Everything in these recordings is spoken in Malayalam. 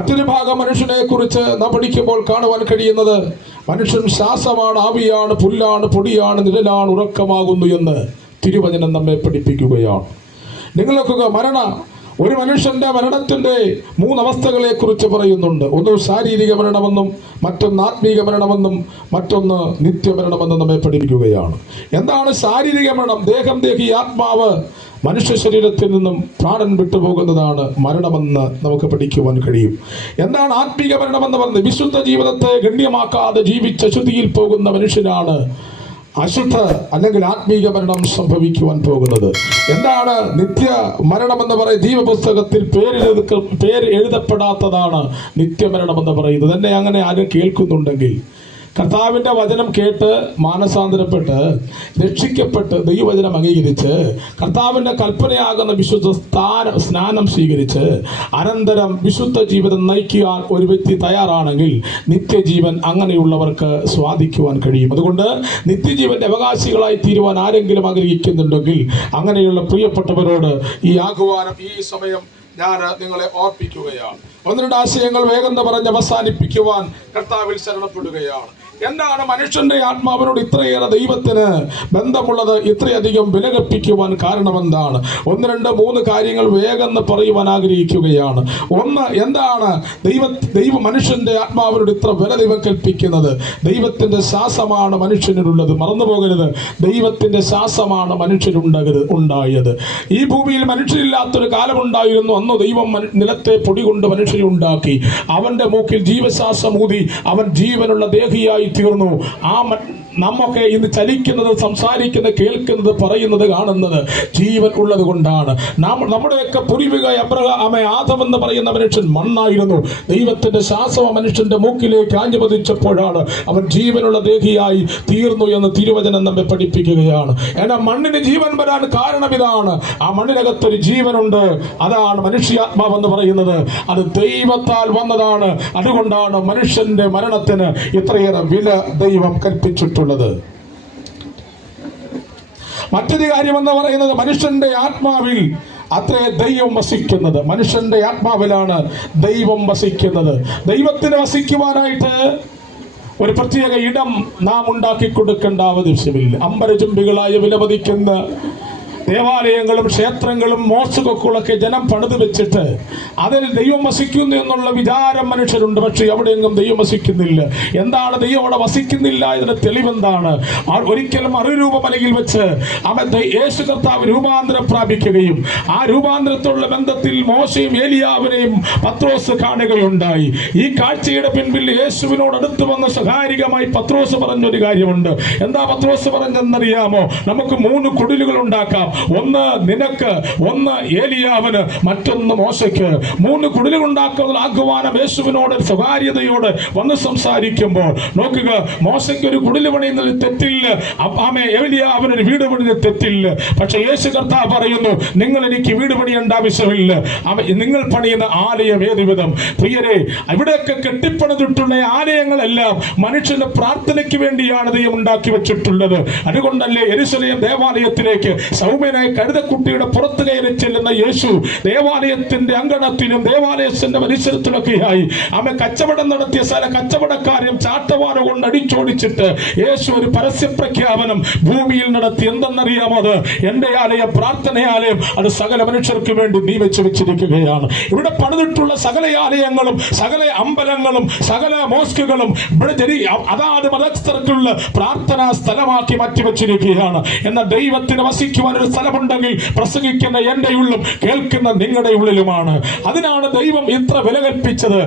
മറ്റൊരു ഭാഗം മനുഷ്യനെ കുറിച്ച് നാം പഠിക്കുമ്പോൾ കാണുവാൻ കഴിയുന്നത്, മനുഷ്യൻ ശ്വാസമാണ്, ആവിയാണ്, പുല്ലാണ്, പൊടിയാണ്, നിഴലാണ്, ഉറക്കമാകുന്നു എന്ന് തിരുവചനം നമ്മെ പഠിപ്പിക്കുകയാണ്. നിങ്ങളൊക്കെ ഒരു മനുഷ്യന്റെ മരണത്തിന്റെ മൂന്നവസ്ഥകളെ കുറിച്ച് പറയുന്നുണ്ട്. ഒന്ന് ശാരീരിക മരണമെന്നും, മറ്റൊന്ന് ആത്മീക മരണമെന്നും, മറ്റൊന്ന് നിത്യമരണമെന്നും നമ്മെ പഠിപ്പിക്കുകയാണ്. എന്താണ് ശാരീരിക മരണം? ദേഹി ആത്മാവ് മനുഷ്യ ശരീരത്തിൽ നിന്നും പ്രാണൻ വിട്ടുപോകുന്നതാണ് മരണമെന്ന് നമുക്ക് പഠിക്കുവാൻ കഴിയും. എന്താണ് ആത്മീക മരണമെന്ന് പറയുന്നത്? വിശുദ്ധ ജീവിതത്തെ ഗണ്യമാക്കാതെ ജീവിച്ച അശുദ്ധിയിൽ പോകുന്ന മനുഷ്യനാണ് അശുദ്ധ അല്ലെങ്കിൽ ആത്മീക മരണം സംഭവിക്കുവാൻ പോകുന്നത്. എന്താണ് നിത്യ മരണമെന്ന് പറയുന്നത്? ജീവപുസ്തകത്തിൽ പേര് എഴുതപ്പെടാത്തതാണ് നിത്യമരണമെന്ന് പറയുന്നത്. തന്നെ അങ്ങനെ ആരും കേൾക്കുന്നുണ്ടെങ്കിൽ, കർത്താവിൻ്റെ വചനം കേട്ട് മാനസാന്തരപ്പെട്ട് രക്ഷിക്കപ്പെട്ട് ദൈവവചനം അംഗീകരിച്ച് കർത്താവിൻ്റെ കൽപ്പനയാകുന്ന വിശുദ്ധ സ്നാനം സ്വീകരിച്ച് അനന്തരം വിശുദ്ധ ജീവിതം നയിക്കുവാൻ ഒരു വ്യക്തി തയ്യാറാണെങ്കിൽ നിത്യജീവൻ അങ്ങനെയുള്ളവർക്ക് സ്വാധിക്കുവാൻ കഴിയും. അതുകൊണ്ട് നിത്യജീവന്റെ അവകാശികളായി തീരുവാൻ ആരെങ്കിലും ആഗ്രഹിക്കുന്നുണ്ടെങ്കിൽ അങ്ങനെയുള്ള പ്രിയപ്പെട്ടവരോട് ഈ ആഹ്വാനം ഈ സമയം ഞാൻ നിങ്ങളെ ഓർപ്പിക്കുകയാണ്. ഒന്ന് രണ്ട് ആശയങ്ങൾ വേഗം പറഞ്ഞ് അവസാനിപ്പിക്കുവാൻ കർത്താവിൽ ശരണപ്പെടുകയാണ്. എന്താണ് മനുഷ്യന്റെ ആത്മാവിനോട് ഇത്രയേറെ ദൈവത്തിന് ബന്ധമുള്ളത്, ഇത്രയധികം വിലകൽപ്പിക്കുവാൻ കാരണമെന്താണ്? ഒന്ന് രണ്ട് മൂന്ന് കാര്യങ്ങൾ വേഗം പറയുവാൻ ആഗ്രഹിക്കുകയാണ്. ഒന്ന്, എന്താണ് മനുഷ്യന്റെ ആത്മാവിനോട് ഇത്ര വില ദൈവം കൽപ്പിക്കുന്നത്? ദൈവത്തിന്റെ ശ്വാസമാണ് മനുഷ്യനുള്ളത്. മറന്നു പോകരുത്, ദൈവത്തിന്റെ ശ്വാസമാണ് മനുഷ്യനുണ്ടായത്. ഈ ഭൂമിയിൽ മനുഷ്യരില്ലാത്തൊരു കാലമുണ്ടായിരുന്നു. അന്ന് ദൈവം നിലത്തെ പൊടി കൊണ്ട് മനുഷ്യനെ ഉണ്ടാക്കി. അവന്റെ മൂക്കിൽ ജീവശ്വാസം ഊതി അവൻ ജീവനുള്ള ദേഹിയായി തീർന്നു. നമ്മൊക്കെ ഇന്ന് ചലിക്കുന്നത്, സംസാരിക്കുന്നത്, കേൾക്കുന്നത്, പറയുന്നത്, കാണുന്നത് ജീവൻ ഉള്ളത് കൊണ്ടാണ്. നമ്മുടെയൊക്കെ പൂർവിക ആദം എന്ന് പറയുന്ന മനുഷ്യൻ മണ്ണായിരുന്നു. ദൈവത്തിന്റെ ശ്വാസം മനുഷ്യന്റെ മൂക്കിലേക്ക് ആഞ്ഞുപതിച്ചപ്പോഴാണ് അവൻ ജീവനുള്ള ദേഹിയായി തീർന്നു എന്ന് തിരുവചനം നമ്മെ പഠിപ്പിക്കുകയാണ്. എന്നാൽ മണ്ണിന് ജീവൻ വരാൻ കാരണം ഇതാണ്. ആ മണ്ണിനകത്തൊരു ജീവനുണ്ട്. അതാണ് മനുഷ്യാത്മാവെന്ന് പറയുന്നത്. അത് ദൈവത്താൽ വന്നതാണ്. അതുകൊണ്ടാണ് മനുഷ്യന്റെ മരണത്തിന് ഇത്രയേറെ വില ദൈവം കൽപ്പിച്ചിട്ടുള്ളത്. മറ്റൊരു കാര്യമെന്ന് പറയുന്നത്, മനുഷ്യന്റെ ആത്മാവിൽ അത്രേ ദൈവം വസിക്കുന്നത്. മനുഷ്യന്റെ ആത്മാവിലാണ് ദൈവം വസിക്കുന്നത്. ദൈവത്തിന് വസിക്കുവാനായിട്ട് ഒരു പ്രത്യേക ഇടം നാം ഉണ്ടാക്കി കൊടുക്കേണ്ട ആവശ്യമില്ല. അമ്പരചുംബികളായ വിലമതിക്കുന്ന ദേവാലയങ്ങളും ക്ഷേത്രങ്ങളും മോസ്കുകളൊക്കെ ജനം പണിത് വെച്ചിട്ട് അതിൽ ദൈവം വസിക്കുന്നു എന്നുള്ള വിചാരം മനുഷ്യരുണ്ട്. പക്ഷേ അവിടെയെങ്കിലും ദൈവം വസിക്കുന്നില്ല. എന്താണ് ദൈവം അവിടെ വസിക്കുന്നില്ല എന്നതിന്റെ തെളിവെന്താണ്? ഒരിക്കലും അറിരൂപമലയിൽ വെച്ച് യേശു കർത്താവ് രൂപാന്തരം പ്രാപിക്കുകയും ആ രൂപാന്തരത്തോടുള്ള ബന്ധത്തിൽ മോശയും ഏലിയാവിനെയും പത്രോസ് കാണുകയുണ്ടായി. ഈ കാഴ്ചയുടെ പിൻപിൽ യേശുവിനോട് അടുത്ത് വന്ന് സ്വകാര്യമായി പത്രോസ് പറഞ്ഞൊരു കാര്യമുണ്ട്. എന്താ പത്രോസ് പറഞ്ഞെന്നറിയാമോ? നമുക്ക് 3 കുടിലുകൾ ഉണ്ടാക്കാം. ഒന്ന് നിനക്ക്, ഒന്ന് ഏലിയാവിന്, മറ്റൊന്ന് മോശയ്ക്ക്. 3 കുടിലുകൾ ഉണ്ടാക്കുന്ന ആഹ്വാനം യേശുവിനോട് സ്വകാര്യതയോട് വന്ന് സംസാരിക്കുമ്പോൾ നോക്കുക, മോശയ്ക്ക് ഒരു കുടില് പണിയുന്നതിൽ തെറ്റില്ല, ഏലിയാവിനൊരു വീട് പണിയുന്നതിൽ തെറ്റില്ല. പക്ഷെ യേശു കർത്താവ് പറയുന്നു, നിങ്ങൾ എനിക്ക് വീട് പണിയേണ്ട ആവശ്യമില്ല, നിങ്ങൾ പണിയുന്ന ആലയം ഏത് വിധം? പ്രിയരെ, ഇവിടെയൊക്കെ കെട്ടിപ്പണിതിട്ടുള്ള ആലയങ്ങളെല്ലാം മനുഷ്യന്റെ പ്രാർത്ഥനയ്ക്ക് വേണ്ടിയാണ് ദൈവം ഉണ്ടാക്കി വെച്ചിട്ടുള്ളത്. അതുകൊണ്ടല്ലേ യെരൂശലേം ദേവാലയത്തിലേക്ക് സൗമ്യനായ കഴുതക്കുട്ടിയുടെ പുറത്ത് കയറി ചെല്ലുന്ന യേശു ദേവാലയത്തിന്റെ അങ്കണത്തിലും ദേവാലയത്തിന്റെ പരിസരത്തിലൊക്കെയായി കച്ചവടം നടത്തിയ കച്ചവടക്കാരെയും ചാട്ടവാറ കൊണ്ട് അടിച്ചോടിച്ചിട്ട് യേശു ഒരു പരസ്യ പ്രഖ്യാപനം ഭൂമിയിൽ നടത്തി. എന്തെന്നറിയാമോ? അത് എന്റെ ആലയം, പ്രാർത്ഥനയാലയം, അത് സകല മനുഷ്യർക്ക് വേണ്ടി നീ വെച്ചിരിക്കുകയാണ്. ഇവിടെ പണിതിട്ടുള്ള സകല ആലയങ്ങളും സകല അമ്പലങ്ങളും സകല മോസ്കുകളും അതാത് മതസ്ഥർക്കുള്ള പ്രാർത്ഥനാ സ്ഥലമാക്കി മാറ്റിവെച്ചിരിക്കുകയാണ്. എന്നാൽ ദൈവത്തിന് വസിക്കുവാൻ ഒരു സ്ഥലമുണ്ടെങ്കിൽ പ്രസംഗിക്കുന്ന എന്റെ ഉള്ളും കേൾക്കുന്ന നിങ്ങളുടെ ഉള്ളിലുമാണ്. അതിനാണ് ദൈവം ഇത്ര വില കൽപ്പിച്ചത്.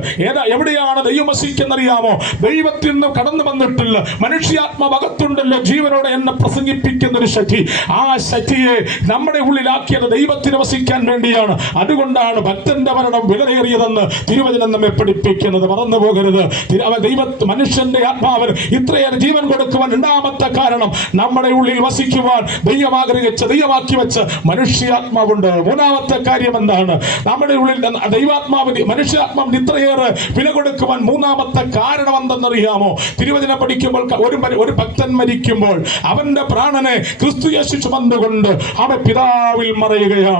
എവിടെയാണ് ദൈവം വസിക്കുന്നറിയാമോ? ദൈവത്തിൽ നിന്നും കടന്നു വന്നിട്ടില്ല മനുഷ്യാത്മാവ് അകത്തുണ്ടല്ലോ, ജീവനോടെ എന്നെ പ്രസംഗിപ്പിക്കുന്ന ഒരു ശക്തി. ആ ശക്തിയെ നമ്മുടെ ഉള്ളിലാക്കിയത് ദൈവത്തിന് വസിക്കാൻ വേണ്ടിയാണ്. അതുകൊണ്ടാണ് ഭക്തന്റെ മരണം വിലയേറിയതെന്ന് തിരുവചനം നമ്മെ പഠിപ്പിക്കുന്നത്. മറന്നു പോകരുത്. മനുഷ്യന്റെ ആത്മാവിന് ഇത്രയേറെ ജീവൻ കൊടുക്കുവാൻ രണ്ടാമത്തെ കാരണം നമ്മുടെ ഉള്ളിൽ വസിക്കുവാൻ ദൈവം ദൈവമാക്കി വെച്ച മനുഷ്യാത്മാവുണ്ട്. മൂന്നാമത്തെ കാര്യം എന്താണ്? നമ്മുടെ ഉള്ളിൽ ദൈവാത്മാവിന് മനുഷ്യാത്മാവിന് ഇത്രയേറെ വില കൊടുക്കുവാൻ മൂന്നാമത്തെ കാരണം എന്തെന്നറിയാമോ? തിരുവചനം പഠിക്കുമ്പോൾ ഒരു ഭക്തൻ മരിക്കുമ്പോൾ അവന്റെ പ്രാണനെ ക്രിസ്തു യേശു ചുമന്നുകൊണ്ട് അവൻ പിതാവിൽ മറയുകയാണ്.